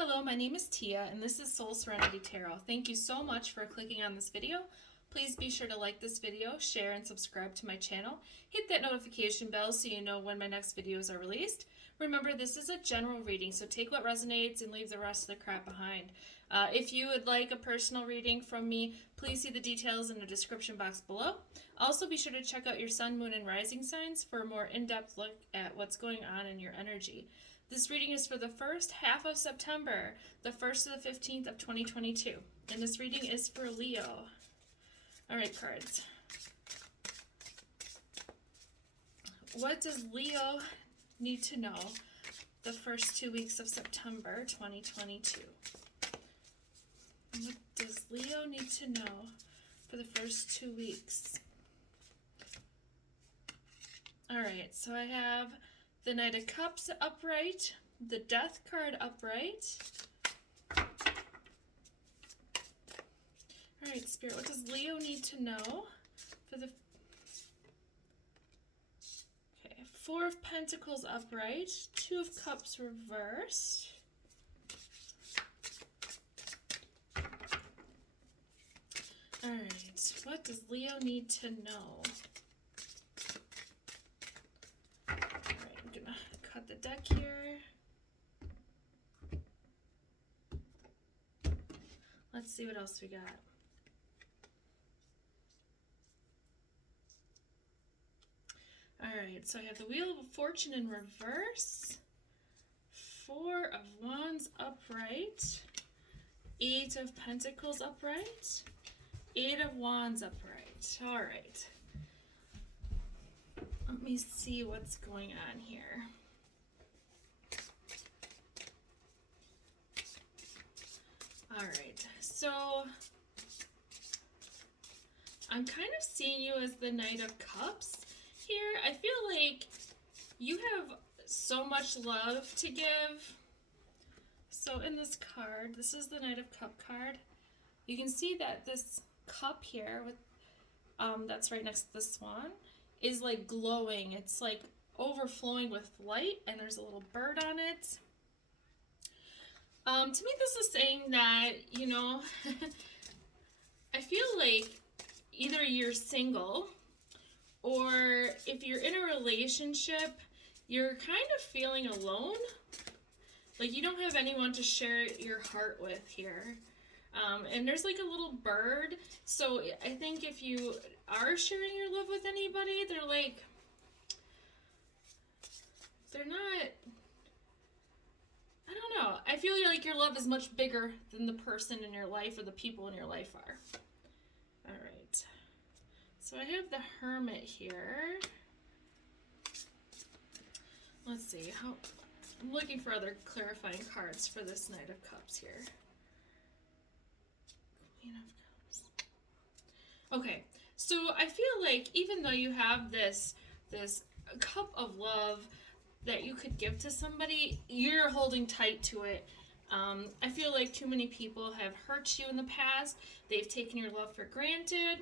Hello, my name is Tia, and this is Soul Serenity Tarot. Thank you so much for clicking on this video. Please be sure to like this video, share, and subscribe to my channel. Hit that notification bell so you know when my next videos are released. Remember, this is a general reading, so take what resonates and leave the rest of the crap behind. If you would like a personal reading from me, please see the details in the description box below. Also, be sure to check out your sun, moon, and rising signs for a more in-depth look at what's going on in your energy. This reading is for the first half of September, the 1st to the 15th of 2022. And this reading is for Leo. All right, cards. What does Leo need to know the first 2 weeks of September 2022? What does Leo need to know for the first 2 weeks? All right, so I have the Knight of Cups upright, the Death card upright. All right, Spirit, what does Leo need to know for the... Okay, Four of Pentacles upright, Two of Cups reversed. All right, what does Leo need to know? The deck here. Let's see what else we got. All right, so I have the Wheel of Fortune in reverse, Four of Wands upright, Eight of Pentacles upright, Eight of Wands upright. All right. Let me see what's going on here. All right, so I'm kind of seeing you as the Knight of Cups here. I feel like you have so much love to give. So in this card, this is the Knight of Cup card. You can see that this cup here, with that's right next to the swan, is like glowing. It's like overflowing with light, and there's a little bird on it. To me, this is saying that, you know, I feel like either you're single, or if you're in a relationship, you're kind of feeling alone. Like you don't have anyone to share your heart with here. And there's like a little bird. So I think if you are sharing your love with anybody, they're not... I don't know. I feel like your love is much bigger than the person in your life or the people in your life are. All right. So I have the Hermit here. Let's see. I'm looking for other clarifying cards for this Knight of Cups here. Queen of Cups. Okay. So I feel like even though you have this cup of love that you could give to somebody, you're holding tight to it. I feel like too many people have hurt you in the past. They've taken your love for granted.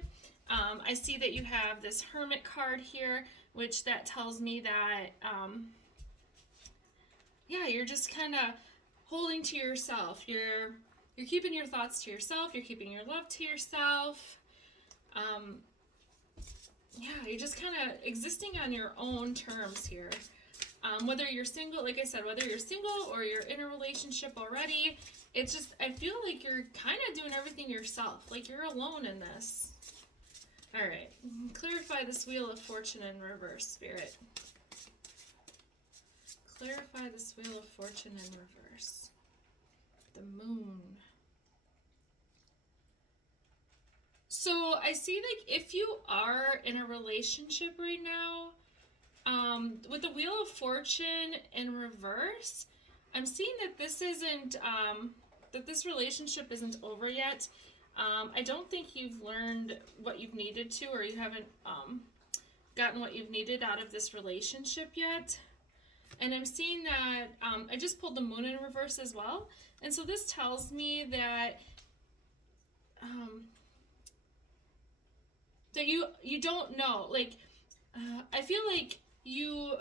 I see that you have this Hermit card here, which that tells me that, yeah, you're just kind of holding to yourself. You're keeping your thoughts to yourself. You're keeping your love to yourself. Yeah, you're just kind of existing on your own terms here. Whether you're single, like I said, whether you're single or you're in a relationship already, it's just, I feel like you're kind of doing everything yourself. Like you're alone in this. All right. Clarify this Wheel of Fortune in reverse, Spirit. Clarify this Wheel of Fortune in reverse. The Moon. So I see like if you are in a relationship right now, with the Wheel of Fortune in reverse, I'm seeing that this isn't, that this relationship isn't over yet. I don't think you've learned what you've needed to, or you haven't gotten what you've needed out of this relationship yet. And I'm seeing that, I just pulled the Moon in reverse as well. And so this tells me that, that you don't know, like, I feel like you,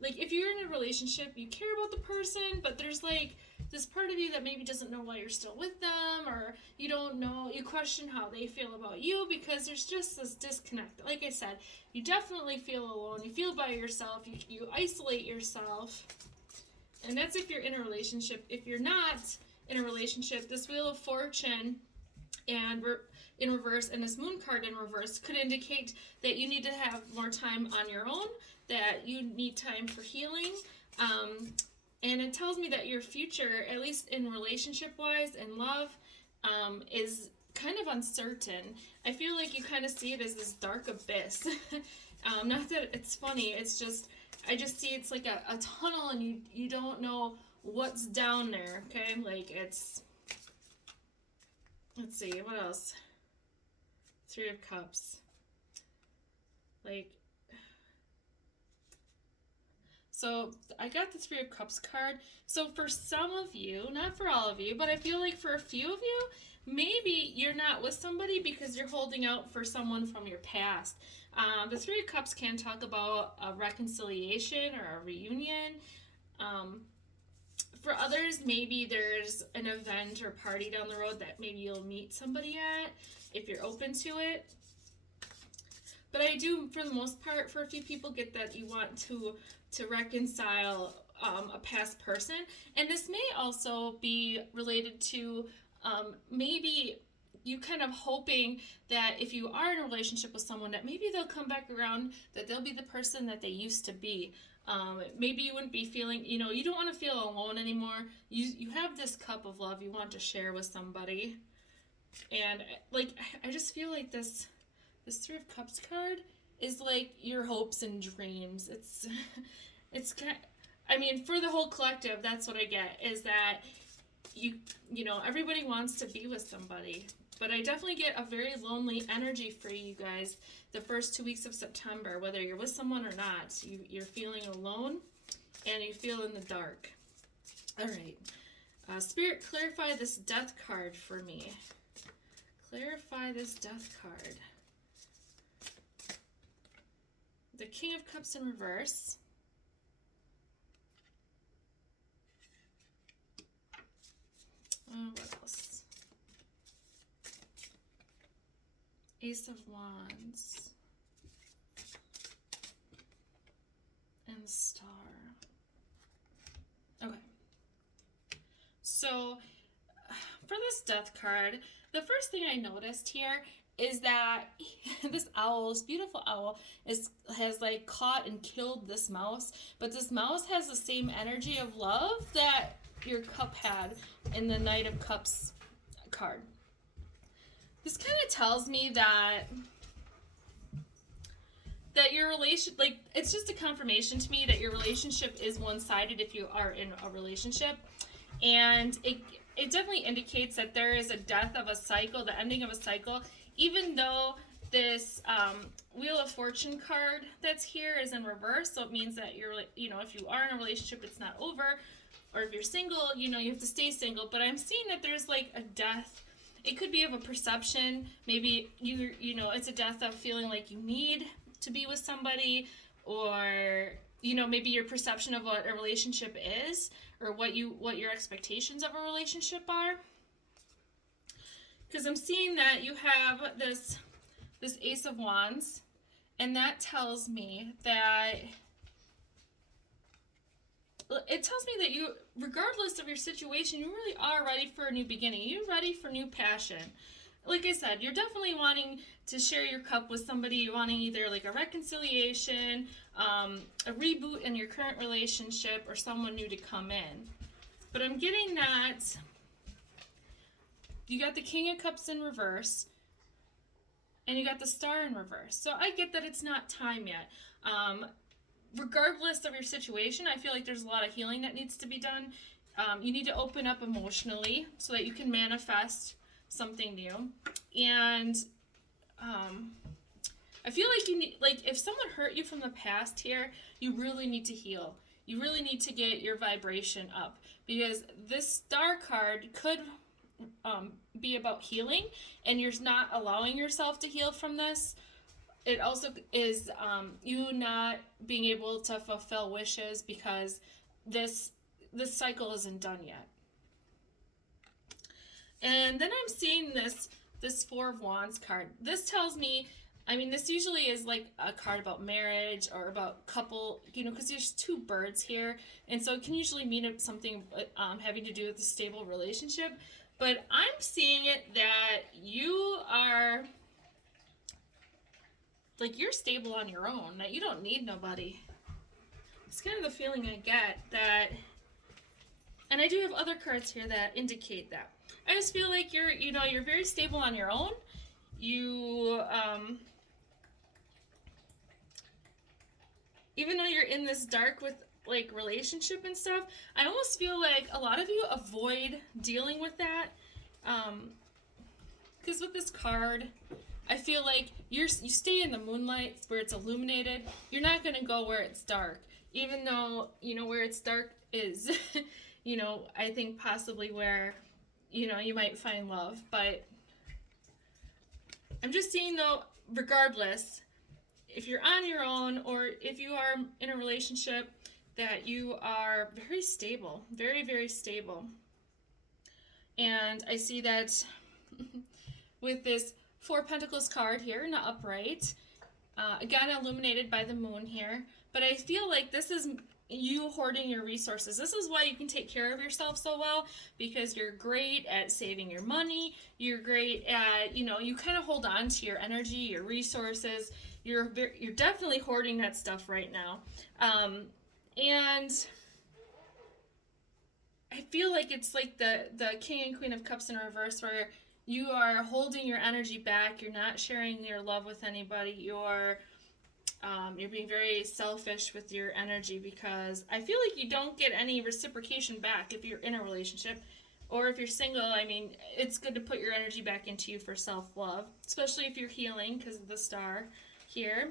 like if you're in a relationship, you care about the person, but there's like this part of you that maybe doesn't know why you're still with them, or you don't know, you question how they feel about you because there's just this disconnect. Like I said, you definitely feel alone. You feel by yourself. You isolate yourself. And that's if you're in a relationship. If you're not in a relationship, this Wheel of Fortune and in reverse and this Moon card in reverse could indicate that you need to have more time on your own, that you need time for healing. And it tells me that your future, at least in relationship-wise and love, is kind of uncertain. I feel like you kind of see it as this dark abyss. Not that it's funny, it's just, I just see it's like a tunnel and you don't know what's down there, okay? Like it's, let's see, what else? Three of Cups. Like, so I got the Three of Cups card. So for some of you, not for all of you, but I feel like for a few of you, maybe you're not with somebody because you're holding out for someone from your past. The Three of Cups can talk about a reconciliation or a reunion. For others, maybe there's an event or party down the road that maybe you'll meet somebody at if you're open to it. But I do, for the most part, for a few people, get that you want to reconcile a past person. And this may also be related to maybe you kind of hoping that if you are in a relationship with someone, that maybe they'll come back around, that they'll be the person that they used to be. Maybe you wouldn't be feeling, you know, you don't want to feel alone anymore. You have this cup of love you want to share with somebody. And like, I just feel like this Three of Cups card is like your hopes and dreams. It's kind of, I mean, for the whole collective, that's what I get, is that you know, everybody wants to be with somebody. But I definitely get a very lonely energy for you guys the first 2 weeks of September, whether you're with someone or not. You're feeling alone and you feel in the dark. All right. Spirit, clarify this Death card for me. Clarify this Death card. The King of Cups in reverse. What else? Ace of Wands. And the Star. Okay. So, for this Death card, the first thing I noticed here is that this owl, this beautiful owl, has like caught and killed this mouse, but this mouse has the same energy of love that your cup had in the Knight of Cups card. This kind of tells me that your relation, like, it's just a confirmation to me that your relationship is one-sided if you are in a relationship, and it definitely indicates that there is a death of a cycle, the ending of a cycle, even though this Wheel of Fortune card that's here is in reverse, so it means that you're, you know, if you are in a relationship, it's not over, or if you're single, you know, you have to stay single. But I'm seeing that there's like a death. It could be of a perception. Maybe you know, it's a death of feeling like you need to be with somebody, or, you know, maybe your perception of what a relationship is, or what your expectations of a relationship are. Because I'm seeing that you have this Ace of Wands, and that tells me that you, regardless of your situation, you really are ready for a new beginning. You're ready for new passion. Like I said, you're definitely wanting to share your cup with somebody. You're wanting either like a reconciliation, a reboot in your current relationship, or someone new to come in. But I'm getting that you got the King of Cups in reverse, and you got the Star in reverse. So I get that it's not time yet. Regardless of your situation, I feel like there's a lot of healing that needs to be done. You need to open up emotionally so that you can manifest something new. And I feel like you need, like, if someone hurt you from the past here, you really need to heal. You really need to get your vibration up, because this Star card could be about healing, and you're not allowing yourself to heal from this. It also is you not being able to fulfill wishes because this cycle isn't done yet. And then I'm seeing this Four of Wands card. This tells me, I mean, this usually is like a card about marriage or about couple, you know, because there's two birds here. And so it can usually mean something having to do with a stable relationship. But I'm seeing it that you are, like, you're stable on your own, that you don't need nobody. It's kind of the feeling I get that, and I do have other cards here that indicate that. I just feel like you're, you know, you're very stable on your own. You, even though you're in this dark with like relationship and stuff, I almost feel like a lot of you avoid dealing with that. Because with this card, I feel like you stay in the moonlight where it's illuminated. You're not going to go where it's dark. Even though, you know, where it's dark is, you know, I think possibly where, you know, you might find love. But I'm just seeing, though, regardless, if you're on your own or if you are in a relationship, that you are very stable, very, very stable. And I see that with this Four Pentacles card here in the upright, again illuminated by the moon here, but I feel like this is you hoarding your resources. This is why you can take care of yourself so well, because you're great at saving your money. You're great at, you know, you kind of hold on to your energy, your resources. You're definitely hoarding that stuff right now. And I feel like it's like the King and Queen of Cups in reverse, where you are holding your energy back. You're not sharing your love with anybody. You're being very selfish with your energy, because I feel like you don't get any reciprocation back if you're in a relationship. Or if you're single, I mean, it's good to put your energy back into you for self-love, especially if you're healing because of the star here.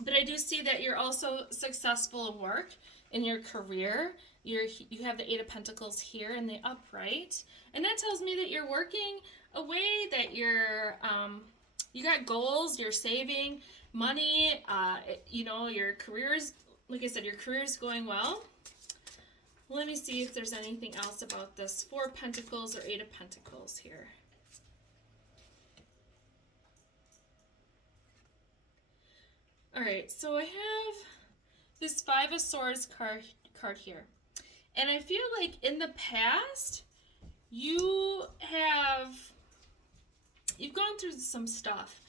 But I do see that you're also successful in work, in your career. You have the Eight of Pentacles here in the upright. And that tells me that you're working a way that you're, you got goals, you're saving money, you know, your career's, like I said, your career's going well. Let me see if there's anything else about this Four of Pentacles or Eight of Pentacles here. All right, so I have this Five of Swords card here. And I feel like in the past, you've gone through some stuff.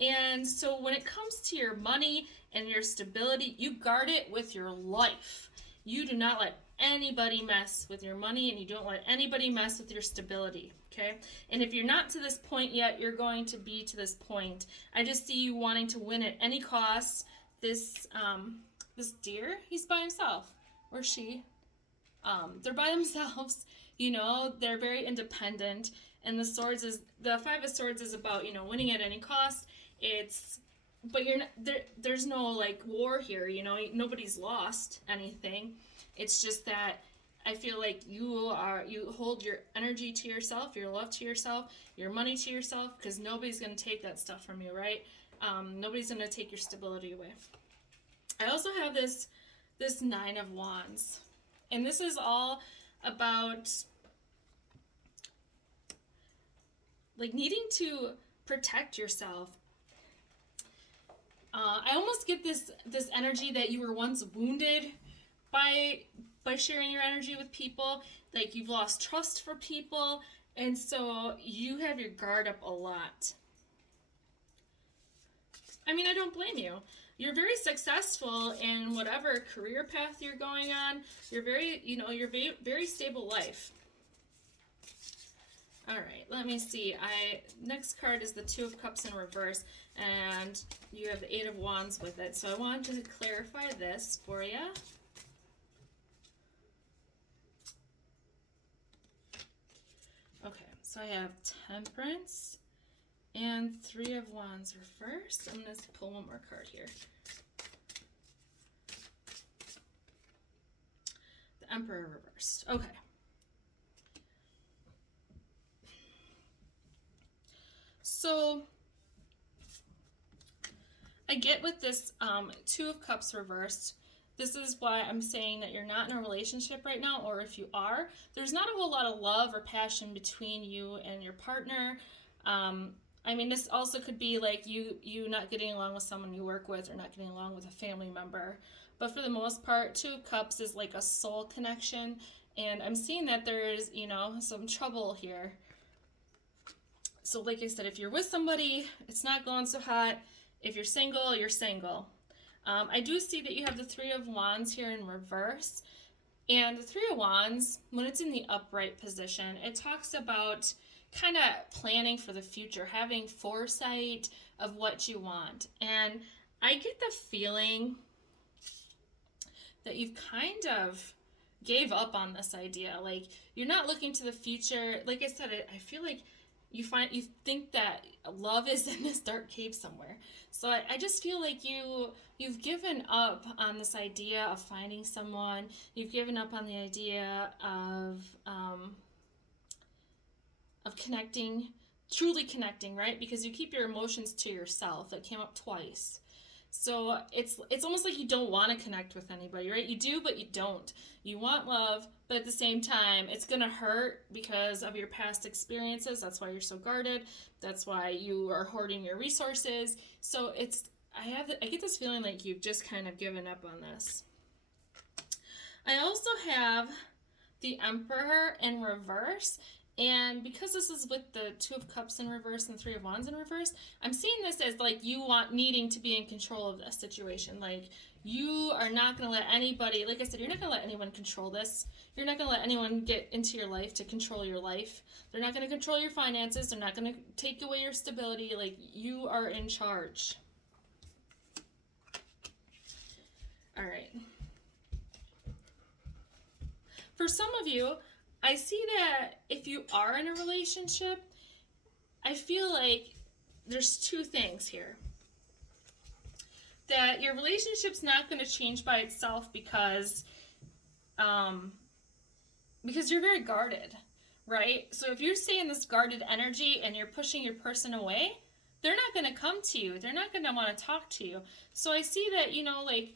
And so when it comes to your money and your stability, you guard it with your life. You do not let anybody mess with your money, and you don't let anybody mess with your stability, okay? And if you're not to this point yet, you're going to be to this point. I just see you wanting to win at any cost. This deer, he's by himself, or she. They're by themselves, you know, they're very independent. And the Five of Swords is about, you know, winning at any cost. But you're not, there's no like war here, you know, nobody's lost anything. It's just that I feel like you hold your energy to yourself, your love to yourself, your money to yourself, because nobody's going to take that stuff from you, right? Nobody's going to take your stability away. I also have this Nine of Wands, and this is all about like needing to protect yourself. I almost get this energy that you were once wounded by sharing your energy with people, like you've lost trust for people, and so you have your guard up a lot. I mean, I don't blame you. You're very successful in whatever career path you're going on. You're very stable life. All right, let me see. Next card is the Two of Cups in reverse, and you have the Eight of Wands with it. So I wanted to clarify this for you. Okay, so I have Temperance and Three of Wands reversed. I'm going to pull one more card here. The Emperor reversed. Okay. So I get with this Two of Cups reversed This is why I'm saying that you're not in a relationship right now, or if you are, there's not a whole lot of love or passion between you and your partner. I mean, this also could be like you not getting along with someone you work with, or not getting along with a family member. But for the most part, Two of Cups is like a soul connection. And I'm seeing that there's, you know, some trouble here. So like I said, if you're with somebody, it's not going so hot. If you're single, you're single. I do see that you have the Three of Wands here in reverse. And the Three of Wands, when it's in the upright position, it talks about kind of planning for the future, having foresight of what you want. And I get the feeling that you've kind of gave up on this idea. Like, you're not looking to the future. Like I said, I feel like you think that love is in this dark cave somewhere. So I just feel like you've given up on this idea of finding someone. You've given up on the idea of connecting, truly connecting, right? Because you keep your emotions to yourself. That came up twice. So it's almost like you don't want to connect with anybody, right? You do, but you don't. You want love, but at the same time, it's going to hurt because of your past experiences. That's why you're so guarded. That's why you are hoarding your resources. So I get this feeling like you've just kind of given up on this. I also have the Emperor in reverse. And because this is with the Two of Cups in reverse and Three of Wands in reverse, I'm seeing this as like you needing to be in control of this situation. Like, you are not going to let anybody, like I said, you're not going to let anyone control this. You're not going to let anyone get into your life to control your life. They're not going to control your finances. They're not going to take away your stability. Like, you are in charge. All right. For some of you, I see that if you are in a relationship, I feel like there's two things here. That your relationship's not going to change by itself because you're very guarded, right? So if you stay in this guarded energy and you're pushing your person away, they're not going to come to you. They're not going to want to talk to you. So I see that, you know, like,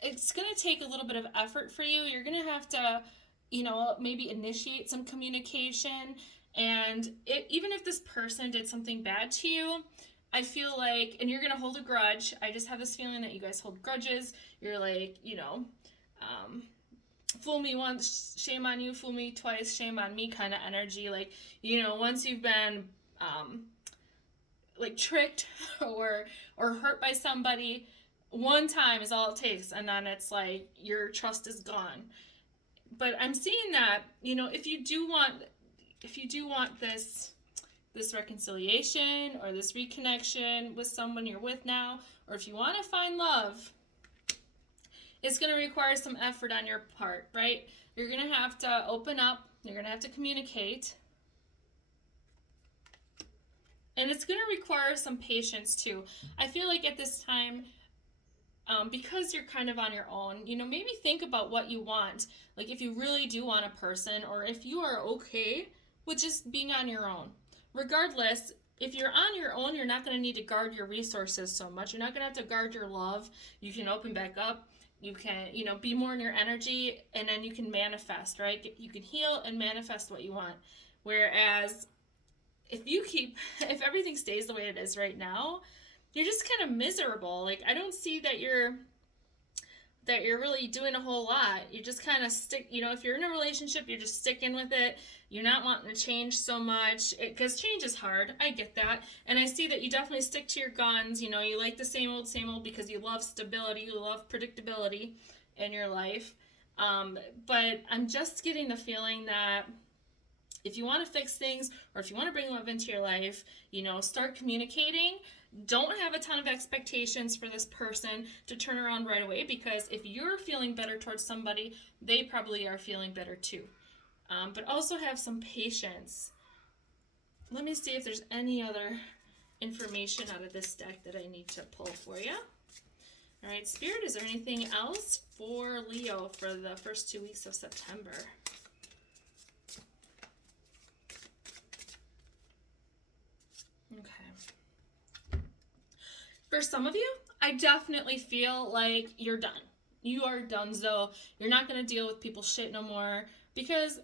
it's going to take a little bit of effort for you. You're going to have to, you know, maybe initiate some communication. And even if this person did something bad to you, I feel like, and you're going to hold a grudge. I just have this feeling that you guys hold grudges. You're like, you know, fool me once, shame on you, fool me twice, shame on me kind of energy. Like, you know, once you've been, like, tricked or hurt by somebody, one time is all it takes. And then it's like, your trust is gone. But I'm seeing that, you know, if you do want this reconciliation or this reconnection with someone you're with now, or if you want to find love, it's going to require some effort on your part, right? You're going to have to open up. You're going to have to communicate. And it's going to require some patience too. I feel like at this time, because you're kind of on your own, you know, maybe think about what you want. Like, if you really do want a person, or if you are okay with just being on your own. Regardless, if you're on your own, you're not going to need to guard your resources so much. You're not going to have to guard your love. You can open back up. You can, you know, be more in your energy, and then you can manifest, right? You can heal and manifest what you want. Whereas if everything stays the way it is right now, you're just kind of miserable. Like, I don't see that you're really doing a whole lot. You just kind of stick, you know, if you're in a relationship, you're just sticking with it. You're not wanting to change so much, because change is hard. I get that. And I see that you definitely stick to your guns. You know, you like the same old because you love stability, you love predictability in your life. But I'm just getting the feeling that if you want to fix things, or if you want to bring love into your life, you know, start communicating. Don't have a ton of expectations for this person to turn around right away, because if you're feeling better towards somebody, they probably are feeling better too. But also have some patience. Let me see if there's any other information out of this deck that I need to pull for you. All right, Spirit, is there anything else for Leo for the first 2 weeks of September? Okay. For some of you, I definitely feel like you're done. You are donezo. You're not going to deal with people's shit no more, because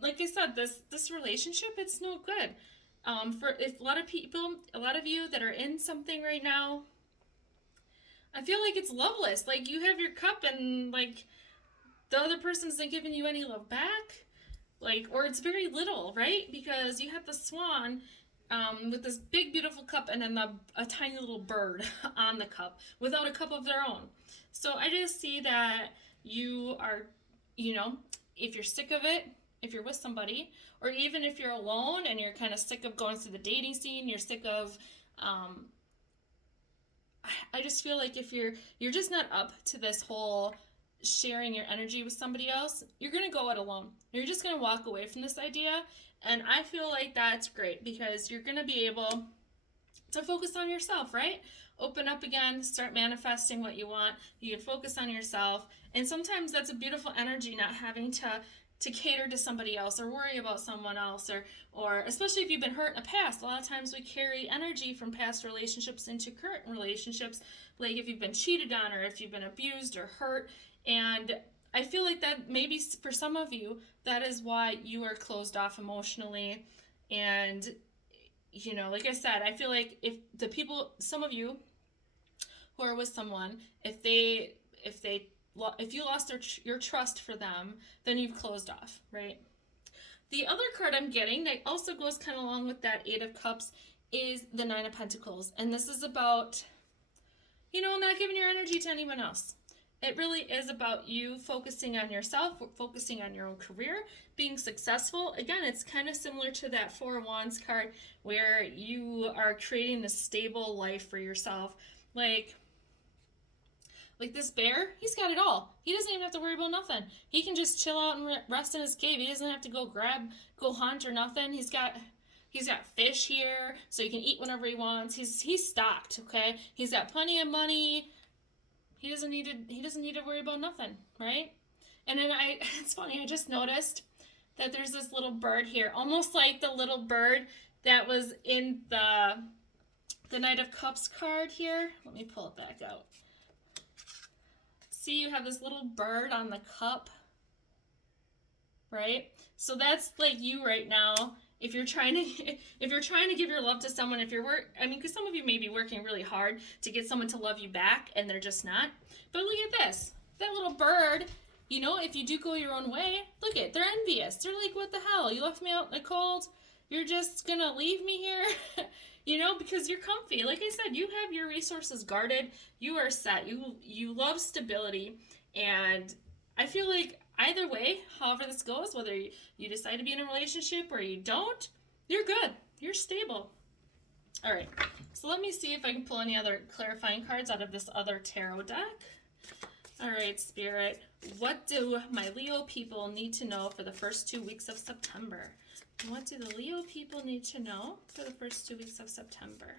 like I said, this relationship, it's no good. For if a lot of people, a lot of you that are in something right now, I feel like it's loveless. Like, you have your cup and like the other person's not giving you any love back. Like, or it's very little, right? Because you have the swan with this big beautiful cup, and then a tiny little bird on the cup without a cup of their own. So I just see that you are, you know, if you're sick of it, if you're with somebody, or even if you're alone and you're kind of sick of going through the dating scene, you're sick of, I just feel like if you're just not up to this whole sharing your energy with somebody else, you're going to go it alone. You're just going to walk away from this idea. And I feel like that's great, because you're going to be able to focus on yourself, right? Open up again, start manifesting what you want. You can focus on yourself. And sometimes that's a beautiful energy, not having to cater to somebody else or worry about someone else, or especially if you've been hurt in the past. A lot of times we carry energy from past relationships into current relationships, like if you've been cheated on or if you've been abused or hurt. And I feel like that maybe for some of you, that is why you are closed off emotionally. And, you know, like I said, I feel like if the people, some of you who are with someone, if you lost your trust for them, then you've closed off, right? The other card I'm getting that also goes kind of along with that Eight of Cups is the Nine of Pentacles. And this is about, you know, not giving your energy to anyone else. It really is about you focusing on yourself, focusing on your own career, being successful. Again, it's kind of similar to that Four of Wands card, where you are creating this stable life for yourself. Like this bear, he's got it all. He doesn't even have to worry about nothing. He can just chill out and rest in his cave. He doesn't have to go hunt or nothing. He's got fish here, so he can eat whenever he wants. He's stocked, okay? He's got plenty of money. He doesn't need to worry about nothing, right? And then it's funny, I just noticed that there's this little bird here, almost like the little bird that was in the Knight of Cups card here. Let me pull it back out. See, you have this little bird on the cup, right? So that's like you right now. If you're trying to give your love to someone, because some of you may be working really hard to get someone to love you back, and they're just not. But look at this, that little bird. You know, if you do go your own way, look at, they're envious. They're like, what the hell? You left me out in the cold. You're just gonna leave me here, you know, because you're comfy. Like I said, you have your resources guarded. You are set. You love stability, and I feel like either way, however this goes, whether you decide to be in a relationship or you don't, you're good. You're stable. All right, so let me see if I can pull any other clarifying cards out of this other tarot deck. All right, Spirit, what do my Leo people need to know for the first 2 weeks of September? What do the Leo people need to know for the first 2 weeks of September?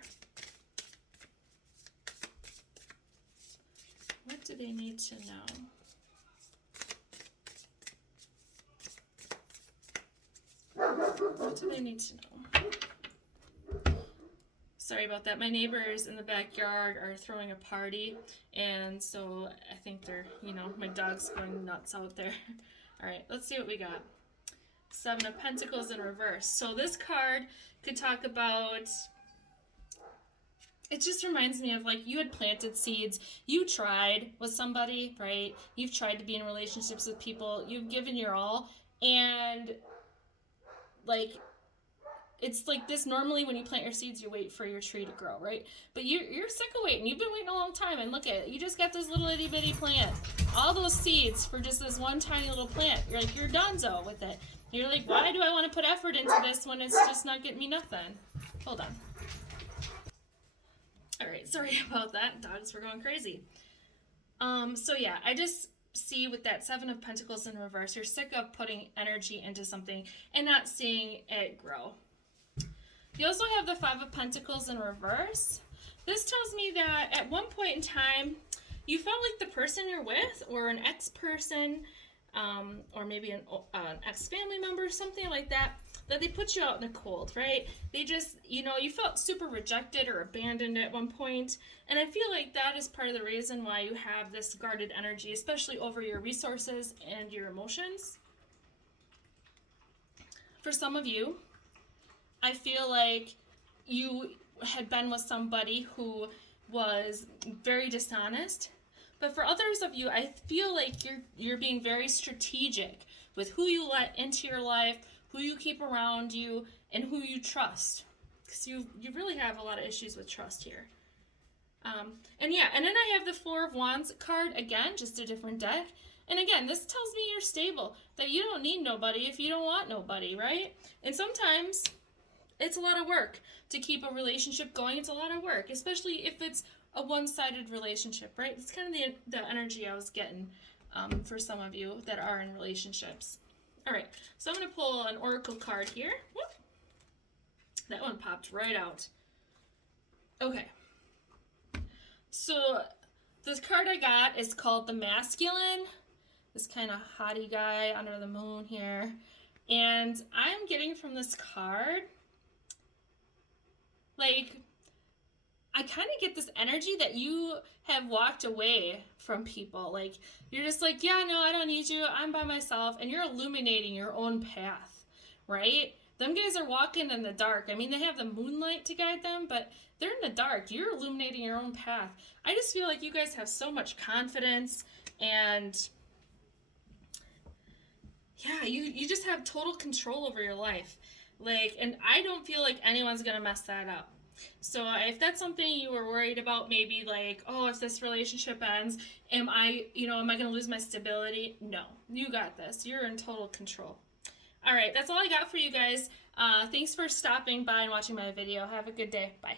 What do they need to know? What do they need to know? Sorry about that. My neighbors in the backyard are throwing a party, and so I think they're, you know, my dog's going nuts out there. All right, let's see what we got. Seven of Pentacles in reverse. So this card could talk about, it just reminds me of like you had planted seeds. You tried with somebody, right? You've tried to be in relationships with people. You've given your all, and like, it's like this, normally when you plant your seeds, you wait for your tree to grow, right? But you're sick of waiting. You've been waiting a long time, and look at it. You just got this little itty bitty plant. All those seeds for just this one tiny little plant. You're like, you're donezo with it. You're like, why do I want to put effort into this when it's just not getting me nothing? Hold on. All right, sorry about that. Dogs were going crazy. So yeah, I just see with that Seven of Pentacles in reverse, you're sick of putting energy into something and not seeing it grow. You also have the Five of Pentacles in reverse. This tells me that at one point in time, you felt like the person you're with, or an ex-person, or maybe an ex-family member, something like that, that they put you out in the cold, right? They just, you know, you felt super rejected or abandoned at one point, and I feel like that is part of the reason why you have this guarded energy, especially over your resources and your emotions. For some of you, I feel like you had been with somebody who was very dishonest, but for others of you, I feel like you're being very strategic with who you let into your life, who you keep around you, and who you trust. Because you really have a lot of issues with trust here. And then I have the Four of Wands card again, just a different deck. And again, this tells me you're stable, that you don't need nobody if you don't want nobody, right? And sometimes it's a lot of work to keep a relationship going. It's a lot of work, especially if it's a one-sided relationship, right? It's kind of the energy I was getting for some of you that are in relationships. All right, so I'm going to pull an oracle card here. Whoop. That one popped right out. Okay. So this card I got is called the Masculine. This kind of haughty guy under the moon here. And I'm getting from this card, like, I kind of get this energy that you have walked away from people. Like, you're just like, yeah, no, I don't need you. I'm by myself. And you're illuminating your own path, right? Them guys are walking in the dark. I mean, they have the moonlight to guide them, but they're in the dark. You're illuminating your own path. I just feel like you guys have so much confidence, and yeah, you just have total control over your life. Like, and I don't feel like anyone's going to mess that up. So if that's something you were worried about, maybe like, oh, if this relationship ends, am I going to lose my stability? No, you got this. You're in total control. All right, that's all I got for you guys. Thanks for stopping by and watching my video. Have a good day. Bye.